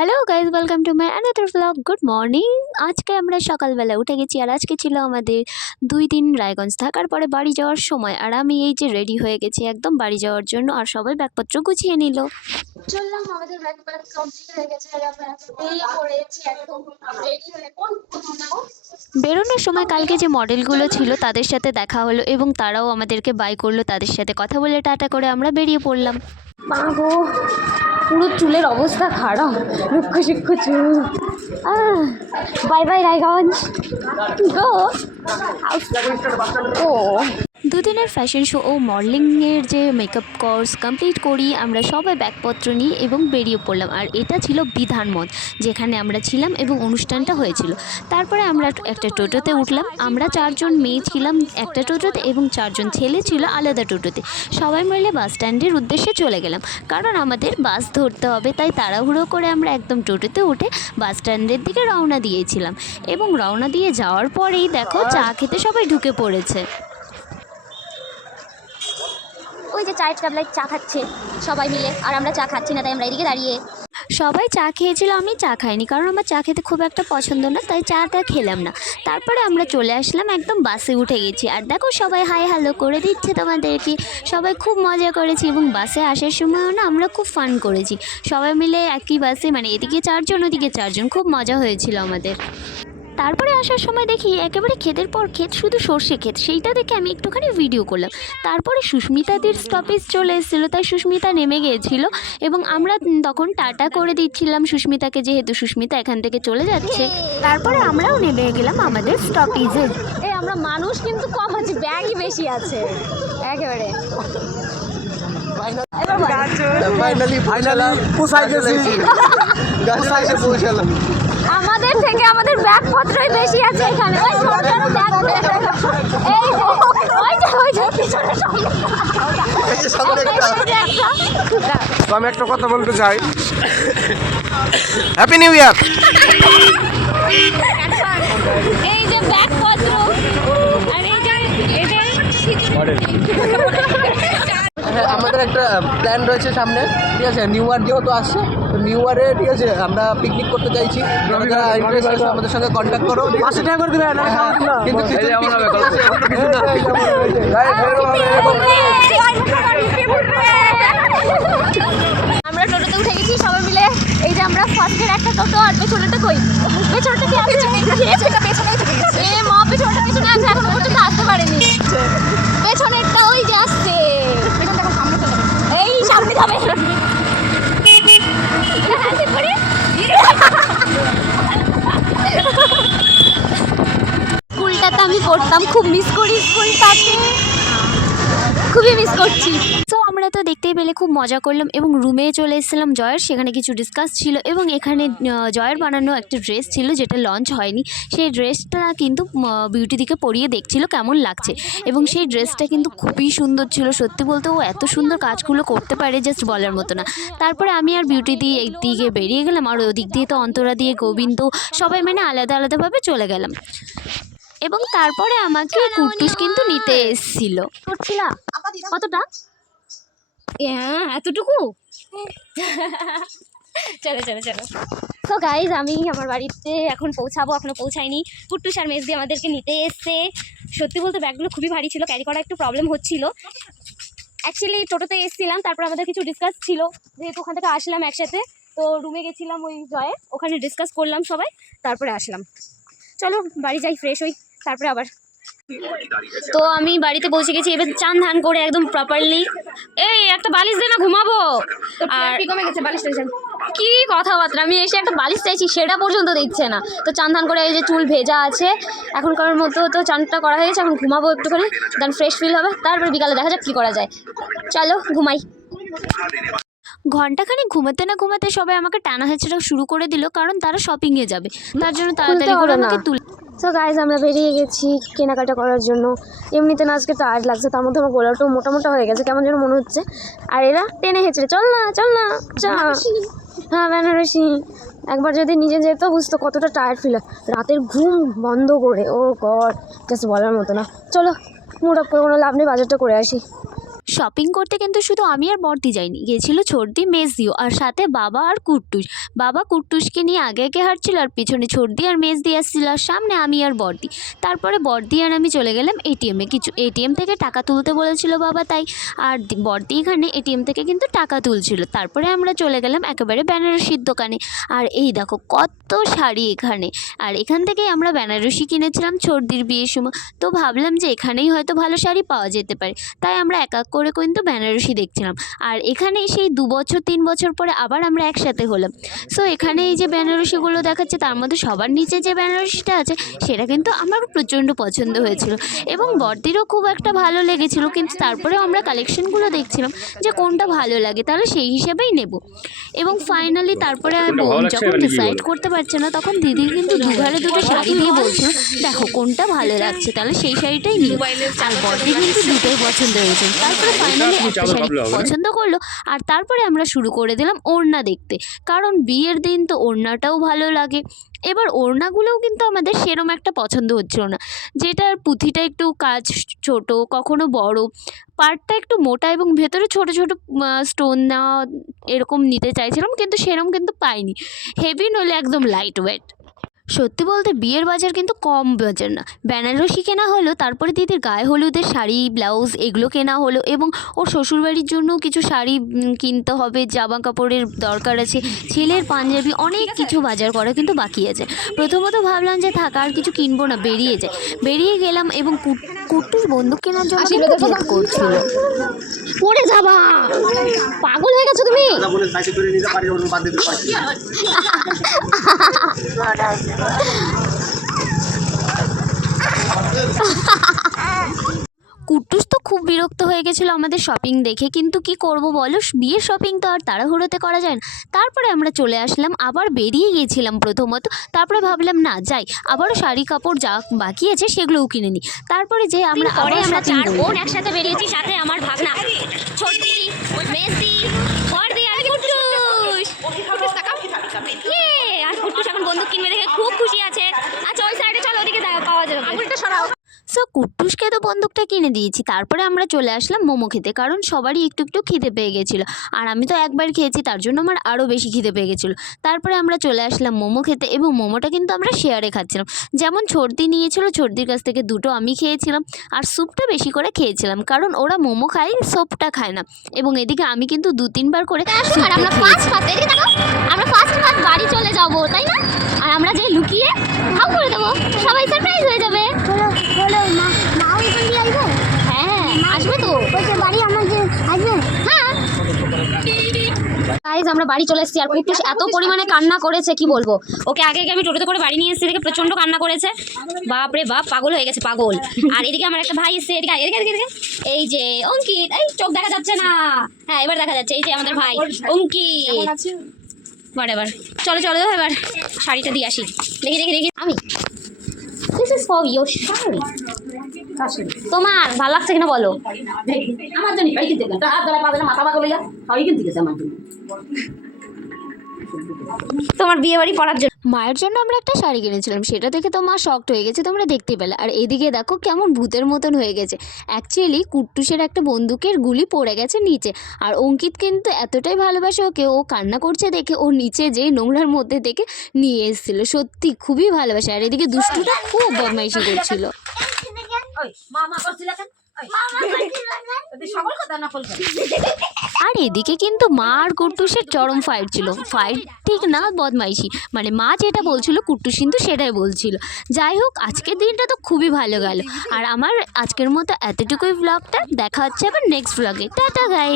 Hello guys welcome to my another blog good morning আজকে আমরা সকালবেলা উঠে গেছি আর আজকে ছিল আমাদের দুই দিন রায়গঞ্জ থাকার পরে বাড়ি যাওয়ার সময়। আর আমি এই যে রেডি হয়ে গেছি একদম বাড়ি যাওয়ার জন্য আর সবাই ব্যাগপত্র গুছিয়ে নিল। চললাম আমাদের ব্যাকপ্যাক কমপ্লিট হয়ে গেছে আর আমরা বেরিয়ে পড়েছি একদম রেডি হয়ে বেরোনোর সময় কালকে যে মডেলগুলো ছিল তাদের সাথে দেখা হলো এবং তারাও আমাদেরকে বাই করল তাদের সাথে কথা বলে টাটা করে আমরা বেরিয়ে পড়লাম। মা গো পুরো চুলের অবস্থা খারাপ রুক্ষ সুক্ষ চুল। Bye bye Raiganj. গো ও। দুদিনের ফ্যাশন শো ও মডেলিংয়ের যে মেকআপ কোর্স কমপ্লিট করি, আমরা সবাই ব্যাগপত্র নিই এবং বেরিয়ে পড়লাম। আর এটা ছিল বিধানমঞ্চ যেখানে আমরা ছিলাম এবং অনুষ্ঠানটা হয়েছিল। তারপরে আমরা একটা টোটোতে উঠলাম। আমরা চারজন মেয়ে ছিলাম একটা টোটোতে এবং চারজন ছেলে ছিল আলাদা টোটোতে। সবাই মিলে বাস স্ট্যান্ডের উদ্দেশ্যে চলে গেলাম। কারণ আমাদের বাস ধরতে হবে, তাই তাড়াহুড়ো করে আমরা একদম টোটোতে উঠে বাস স্ট্যান্ডের দিকে রওনা দিয়েছিলাম। এবং রওনা দিয়ে যাওয়ার পরেই দেখো, চা খেতে সবাই ঢুকে পড়েছে। ওই যে চায়ের টাবলায় চা খাচ্ছে সবাই মিলে, আর আমরা চা খাচ্ছি না, তাই আমরা এদিকে দাঁড়িয়ে। সবাই চা খেয়েছিল, আমি চা খাইনি, কারণ আমার চা খেতে খুব একটা পছন্দ না, তাই চাটা খেলাম না। তারপরে আমরা চলে আসলাম, একদম বাসে উঠে গেছি, আর দেখো সবাই হাই হ্যালো করে দিচ্ছে তোমাদেরকে। সবাই খুব মজা করেছি, এবং বাসে আসার সময়ও না আমরা খুব ফান করেছি। সবাই মিলে একই বাসে মানে এদিকে চারজন, ওদিকে চারজন, খুব মজা হয়েছিল আমাদের। তারপরে আসার সময় দেখি একেবারে ক্ষেতের পর ক্ষেত, শুধু সর্ষে ক্ষেত। সেইটা দেখে আমি একটুখানি ভিডিও করলাম। তারপরে সুস্মিতাদের স্টপেজ চলে এসেছিল, তাই সুস্মিতা নেমে গিয়েছিল এবং আমরা তখন টাটা করে দিচ্ছিলাম সুস্মিতাকে, যেহেতু সুস্মিতা এখান থেকে চলে যাচ্ছে। তারপরে আমরাও নেমে গেলাম আমাদের স্টপেজে আমরা মানুষ কিন্তু কম আছে, ব্যাগই বেশি আছে, একেবারে। ফাইনালি ফাইনালি পোষাই গেছি। গাছে এসে পৌঁছালাম। আমাদের থেকে আমাদের ব্যাগপত্রই বেশি আছে এখানে। ওই ছোট ছোট ব্যাগ এই যে ওই যে ওই যে পিছনে সামনে। এই যে সামনে একটা। তো আমি একটা কথা বলতে চাই। হ্যাপি নিউ ইয়ার এই যে ব্যাগপত্র আর এই যে এদের হ্যাঁ আমাদের একটা প্ল্যান রয়েছে সামনে। ঠিক আছে নিউ ইয়ার যেহেতু আসছে তো নিউ ইয়ারে ঠিক আছে আমরা পিকনিক করতে চাইছি। আমাদের সঙ্গে কন্ট্যাক্ট করো। টাকা কিন্তু আমরা টোটোতে উঠে গেছি সবাই মিলে। এই যে আমরা ফার্স্টের একটা টোটো আর পেছনেটা কই? পেছনটা কি আছে? পেছনটা পেছনেই থেকে গেছে এ মা পেছনটা পেছনে আছে এখনও পর্যন্ত আসতে পারেনি পেছনেরটা ওই যে আসছে পেছনটা এখন সামনে চলে এই সামনে যাবে হাসি করে স্কুলটাতে আমি পড়তাম খুব মিস করি স্কুলটাতে খুবই মিস করছি। আমরা তো দেখতেই পেলে খুব মজা করলাম এবং রুমে চলে এসেছিলাম জয়ের, সেখানে কিছু ডিসকাস ছিল এবং এখানে জয়ের বানানো একটা ড্রেস ছিল যেটা লঞ্চ হয়নি। সেই ড্রেসটা কিন্তু বিউটি দিকে পরিয়ে দেখছিল কেমন লাগছে। এবং সেই ড্রেসটা কিন্তু খুবই সুন্দর ছিল। সত্যি বলতে ও এত সুন্দর কাজগুলো করতে পারে জাস্ট বলার মতো না। তারপরে আমি আর বিউটি দিয়ে একদিকে বেরিয়ে গেলাম। আর ওদিক দিয়ে তো অন্তরা দিয়ে গোবিন্দ সবাই মানে আলাদা আলাদাভাবে চলে গেলাম। এবং তারপরে আমাকে কুর্তুস কিন্তু নিতে এসেছিল। করছিলা কতটা হ্যাঁ এতটুকু? চলো চলো চলো। তো গাইজ আমি আমার বাড়িতে এখন পৌঁছাবো এখনও পৌঁছাইনি। কুট্টুস আর মেজদি আমাদেরকে নিতে এসছে। সত্যি বলতে ব্যাগগুলো খুবই ভারী ছিল ক্যারি করা একটু প্রবলেম হচ্ছিল। অ্যাকচুয়ালি টোটোতে এসেছিলাম তারপর আমাদের কিছু ডিসকাস ছিল। যেহেতু ওখান থেকে আসলাম একসাথে তো রুমে গেছিলাম ওই জয়ে। ওখানে ডিসকাস করলাম সবাই তারপরে আসলাম। চলো বাড়ি যাই ফ্রেশ হই। তারপরে আবার তো আমি বাড়িতে পৌঁছে গেছি এবার চান ধান করে একদম প্রপারলি এই একটা বালিশ দে না ঘুমাবো। আর কমে গেছে? বালিশ কি কথাবার্তা? আমি এসে একটা বালিশ চাইছি সেটা পর্যন্ত দিচ্ছে না। তো চান ধান করে এই যে চুল ভেজা আছে এখনকার মতো তো চানটা করা হয়ে গেছে এখন ঘুমাবো একটুখানি দেন ফ্রেশ ফিল হবে। তারপরে বিকালে দেখা যাক কী করা যায়। চলো ঘুমাই। ঘন্টাখানেক ঘুমাতে না ঘুমাতে সবাই আমাকে টানা হেঁচড়া শুরু করে দিল কারণ তারা শপিংয়ে যাবে। তার জন্য তাড়াতাড়ি করে আমাকে তুলে তো গাইজ আমরা বেরিয়ে গেছি কেনাকাটা করার জন্য। এমনিতে না আজকে টায়ার্ড লাগছে তার মধ্যে আমার গোলাটাও মোটা মোটা হয়ে গেছে কেমন যেন মনে হচ্ছে। আর এরা টেনে হেঁচড়ে চল না চল না চল। হ্যাঁ বেনারসি। একবার যদি নিজে যেত বুঝতো কতটা টায়ার্ড ফিল হয়। রাতের ঘুম বন্ধ করে ও গড জাস্ট বলার মতো না। চলো মুড অফ করে কোনো লাভ নেই বাজারটা করে আসি। শপিং করতে কিন্তু শুধু আমি আর বর্দি যাইনি। গেছিল ছোটদি মেজদিও আর সাথে বাবা আর কুট্টুস বাবা কুট্টুসকে নিয়ে আগে আগে হাঁটছিল আর পিছনে ছোটদি আর মেজদি আসছিল আর সামনে আমি আর বর্দি। তারপরে বর্দি আর আমি চলে গেলাম এটিএমে কিছু এটিএম থেকে টাকা তুলতে বলেছিল বাবা তাই। আর বর্দি এখানে এটিএম থেকে কিন্তু টাকা তুলছিল। তারপরে আমরা চলে গেলাম একেবারে বেনারসির দোকানে। আর এই দেখো কত শাড়ি এখানে। আর এখান থেকেই আমরা বেনারসি কিনেছিলাম ছোটদির বিয়ের সময়। তো ভাবলাম যে এখানেই হয়তো ভালো শাড়ি পাওয়া যেতে পারে। তাই আমরা এক এক করে কিন্তু বেনারসি দেখছিলাম। আর এখানেই সেই দু বছর তিন বছর পরে আবার আমরা একসাথে হলাম। সো এখানে এই যে বেনারসিগুলো দেখাচ্ছে তার মধ্যে সবার নিচে যে বেনারসিটা আছে সেটা কিন্তু আমার প্রচণ্ড পছন্দ হয়েছিল। এবং বর্দিরও খুব একটা ভালো লেগেছিল কিন্তু তারপরে আমরা কালেকশনগুলো দেখছিলাম যে কোনটা ভালো লাগে তাহলে সেই হিসেবেই নেব। এবং ফাইনালি তারপরে যখন ডিসাইড করতে পারছে না তখন দিদি কিন্তু দুঘাড়ে দুটো শাড়ি দিয়ে বলছিল দেখো কোনটা ভালো লাগছে তাহলে সেই শাড়িটাই নিই আর বর্দি কিন্তু দুটোই পছন্দ হয়েছে তারপরে ফাইনালি একটা শাড়ি? পছন্দ করল আর তারপরে আমরা শুরু করে দিলাম ওড়না দেখতে। কারণ বিয়ের দিন তো ওড়নাটাও ভালো লাগে। এবার ওড়নাগুলোও কিন্তু আমাদের সেরম একটা পছন্দ হচ্ছিল না। যেটার পুঁথিটা একটু কাজ ছোট কখনো বড় পার্টটা একটু মোটা এবং ভেতরে ছোট ছোট স্টোন দেওয়া এরকম নিতে চাইছিলাম কিন্তু সেরম কিন্তু পাইনি। হেভি নইলে একদম লাইট ওয়েট সত্যি বলতে বিয়ের বাজার কিন্তু কম বাজার না। বেনারসি কেনা হলো তারপরে দিদির গায়ে হলুদের শাড়ি ব্লাউজ এগুলো কেনা হলো এবং ওর শ্বশুরবাড়ির জন্যও কিছু শাড়ি কিনতে হবে জামা কাপড়ের দরকার আছে ছেলের পাঞ্জাবি অনেক কিছু বাজার করা কিন্তু বাকি আছে। প্রথমত ভাবলাম যে থাকা আর কিছু কিনবো না বেরিয়ে যায় বেরিয়ে গেলাম এবং কুট- বন্ধু বন্দুক কেনার জন্য কিন্তু জেদ করছিল। পড়ে যাবা। পাগল হয়ে গেছো তুমি? কুট্টুস তো খুব বিরক্ত হয়ে গেছিল আমাদের শপিং দেখে। কিন্তু কি করব বলো? বিয়ের শপিং তো আর তাড়াহুড়োতে করা যায় না। তারপরে আমরা চলে আসলাম আবার বেরিয়ে গিয়েছিলাম প্রথমত। তারপরে ভাবলাম না যাই আবারও শাড়ি কাপড় যা বাকি আছে সেগুলোও কিনে নিই। তারপরে যে আমরা আবার আমরা চার বোন একসাথে বেরিয়েছি সাথে আমার ভাগনা ছোটদি মেসদি বড়দি আর কুট্টুস ইয়ে, আর কুট্টুস এখন বন্দুক কিনবে দেখে খুব খুশি আছে আচ্ছা ওই সাইডে চলো ওদিকে দেখা পাওয়া যাবে আঙুলটা সরাও সো কুট্টুসকে তো বন্দুকটা কিনে দিয়েছি, তারপরে আমরা চলে আসলাম মোমো খেতে, কারণ সবারই একটু একটু খিদে পেয়ে গেছিল। আর আমি তো একবার খেয়েছি, তার জন্য আমার আরও বেশি খিদে পেয়ে গেছিল। তারপরে আমরা চলে আসলাম মোমো খেতে এবং মোমোটা কিন্তু আমরা শেয়ারে খাচ্ছিলাম। যেমন ছর্দি নিয়েছিল, ছর্দির কাছ থেকে দুটো আমি খেয়েছিলাম আর স্যুপটা বেশি করে খেয়েছিলাম, কারণ ওরা মোমো খায়, স্যুপটা খায় না। এবং এদিকে আমি কিন্তু দু তিনবার করে আমরা। ফার্স্ট ফার্স্ট আমরা ফার্স্ট ফার্স্ট বাড়ি চলে যাব, তাই না আর আমরা যে লুকিয়ে ভাগ করে দেবো সবাই সারপ্রাইজ হয়ে যাবে হলো হলো মা মাও এখান দিয়ে আসবে হ্যাঁ আসবে তো বলছে বাড়ি আমাকে আসবে হ্যাঁ গাইজ আমরা বাড়ি চলে এসেছি আর কুটুস এত পরিমাণে কান্না করেছে কি বলব? ওকে আগে আমি টোটোতে করে বাড়ি নিয়ে এসেছি দেখে প্রচণ্ড কান্না করেছে। বাপ রে বাপ পাগল হয়ে গেছে পাগল। আর এদিকে আমার একটা ভাই এসেছে এদিকে এদিকে এদিকে। এই যে অঙ্কিত এই চোখ দেখা যাচ্ছে না। হ্যাঁ এবার দেখা যাচ্ছে এই যে আমাদের ভাই অঙ্কিত। এবার চলো চলো এবার শাড়িটা দিয়ে আসি। দেখি দেখি দেখি। আমি। This is for your sari. তোমার ভালো লাগছে কিনা বলো? আমার জন্য কিনতে মাথা পাগল হইয়া কিনতে আমার জন্য। তোমার বিয়ে বাড়ি পড়ার জন্য। মায়ের জন্য আমরা একটা শাড়ি কিনেছিলাম সেটা দেখে তো মা শক্ট হয়ে গেছে তোমরা দেখতে পেলে। আর এদিকে দেখো কেমন ভূতের মতন হয়ে গেছে। অ্যাকচুয়ালি কুট্টুসের একটা বন্দুকের গুলি পড়ে গেছে নিচে। আর অঙ্কিত কিন্তু এতটাই ভালোবাসে ওকে ও কান্না করছে দেখে ও নিচে যে নোংরার মধ্যে থেকে নিয়ে এসেছিল। সত্যি খুবই ভালোবাসে। আর এদিকে দুষ্টুটা খুব বদমাইশি করছিল। ওই কেন আর এদিকে কিন্তু মা আর কুট্টুসের চরম ফাইট ছিল। ফাইট ঠিক না বদমাইশি। মানে মা যেটা বলছিল কুট্টুস কিন্তু সেটাই বলছিল। যাই হোক আজকের দিনটা তো খুবই ভালো গেল। আর আমার আজকের মতো এতটুকুই ব্লগটা দেখা হচ্ছে আবার নেক্সট ব্লগে টাটা গাই